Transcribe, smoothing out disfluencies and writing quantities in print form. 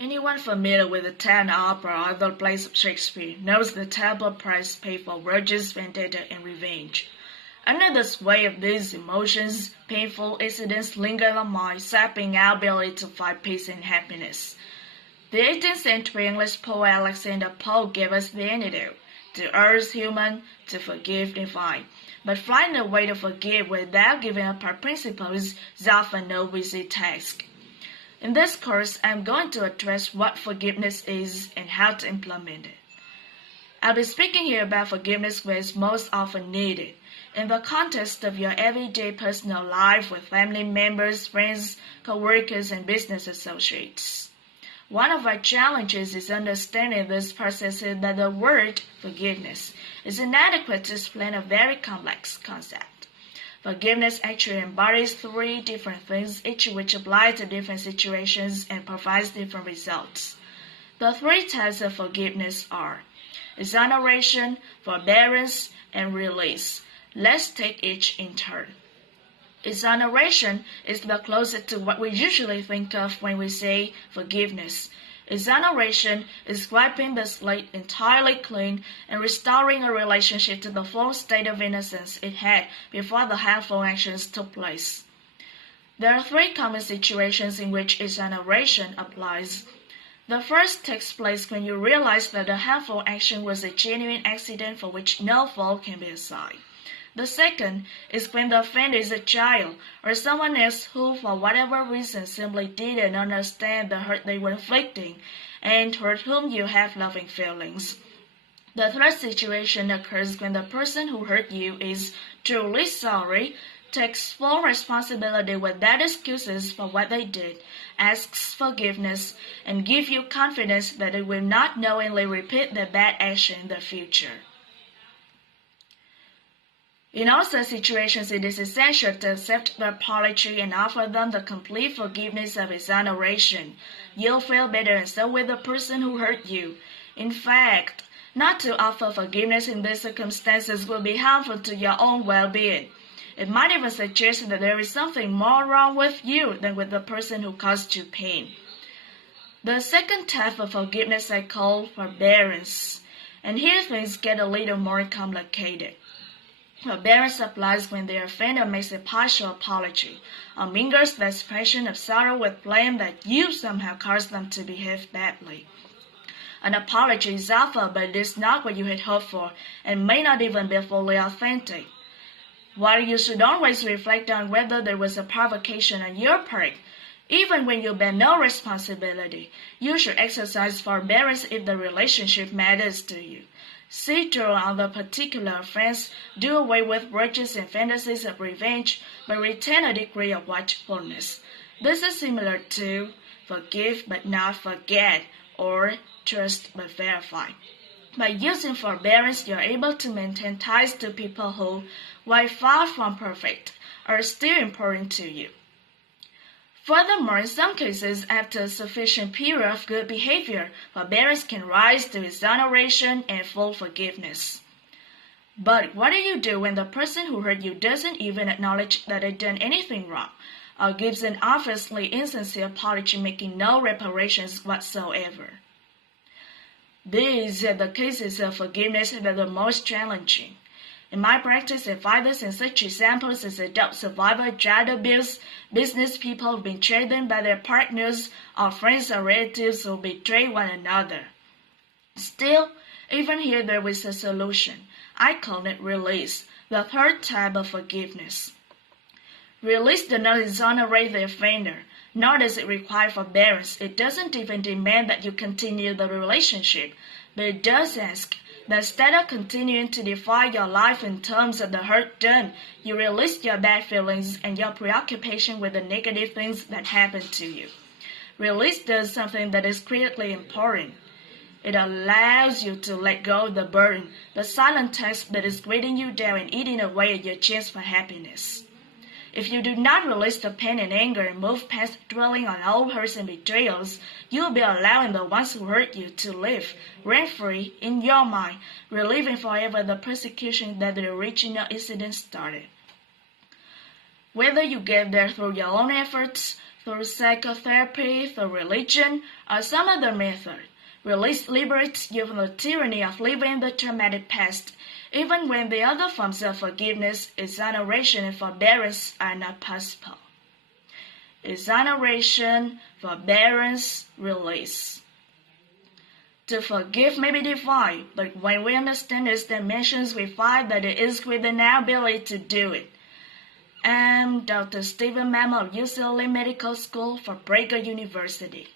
Anyone familiar with the town opera or other plays of Shakespeare knows the terrible price paid for grudges, vendetta, and revenge. Under the sway of these emotions, painful incidents linger in the mind, sapping our ability to find peace and happiness. The 18th century English poet Alexander Pope gave us the antidote. To err is human, to forgive divine. But finding a way to forgive without giving up our principles is often no easy task. In this course, I am going to address what forgiveness is and how to implement it. I'll be speaking here about forgiveness where it's most often needed, in the context of your everyday personal life with family members, friends, co-workers, and business associates. One of our challenges is understanding this process is that the word forgiveness is inadequate to explain a very complex concept. Forgiveness actually embodies three different things, each of which apply to different situations and provides different results. The three types of forgiveness are exoneration, forbearance, and release. Let's take each in turn. Exoneration is the closest to what we usually think of when we say forgiveness. Exoneration is wiping the slate entirely clean and restoring a relationship to the full state of innocence it had before the harmful actions took place. There are three common situations in which exoneration applies. The first takes place when you realize that the harmful action was a genuine accident for which no fault can be assigned. The second is when the offender is a child or someone else who, for whatever reason, simply didn't understand the hurt they were inflicting and toward whom you have loving feelings. The third situation occurs when the person who hurt you is truly sorry, takes full responsibility without excuses for what they did, asks forgiveness, and gives you confidence that they will not knowingly repeat the bad action in the future. In all such situations, it is essential to accept the apology and offer them the complete forgiveness of exoneration. You'll feel better and so will the person who hurt you. In fact, not to offer forgiveness in these circumstances will be harmful to your own well-being. It might even suggest that there is something more wrong with you than with the person who caused you pain. The second type of forgiveness I call forbearance, and here things get a little more complicated. Forbearance applies when the offender makes a partial apology or mingles the expression of sorrow with blame that you somehow caused them to behave badly. An apology is offered, but it is not what you had hoped for and may not even be fully authentic. While you should always reflect on whether there was a provocation on your part, even when you bear no responsibility, you should exercise forbearance if the relationship matters to you. See through on the particular offense, do away with grudges and fantasies of revenge, but retain a degree of watchfulness. This is similar to forgive but not forget, or trust but verify. By using forbearance, you are able to maintain ties to people who, while far from perfect, are still important to you. Furthermore, in some cases, after a sufficient period of good behavior, forbearance can rise to exoneration and full forgiveness. But what do you do when the person who hurt you doesn't even acknowledge that they've done anything wrong, or gives an obviously insincere apology making no reparations whatsoever? These are the cases of forgiveness that are the most challenging. In my practice, I find this in such examples as adult survivor child abuse, business people who've been threatened by their partners, or friends or relatives who betray one another. Still, even here there is a solution. I call it release, the third type of forgiveness. Release does not exonerate the offender, nor does it require forbearance. It doesn't even demand that you continue the relationship, but it does ask that instead of continuing to define your life in terms of the hurt done, you release your bad feelings and your preoccupation with the negative things that happened to you. Release does something that is critically important. It allows you to let go of the burden, the silent task that is weighing you down and eating away at your chance for happiness. If you do not release the pain and anger and move past dwelling on old hurts and betrayals, you will be allowing the ones who hurt you to live rent-free in your mind, reliving forever the persecution that the original incident started. Whether you get there through your own efforts, through psychotherapy, through religion, or some other method. Release liberates you from the tyranny of living in the traumatic past, even when the other forms of forgiveness, exoneration, and forbearance are not possible. Exoneration, forbearance, release. To forgive may be divine, but when we understand its dimensions, we find that it is within our ability to do it. I'm Dr. Stephen Mammo of UCLA Medical School for Prager University.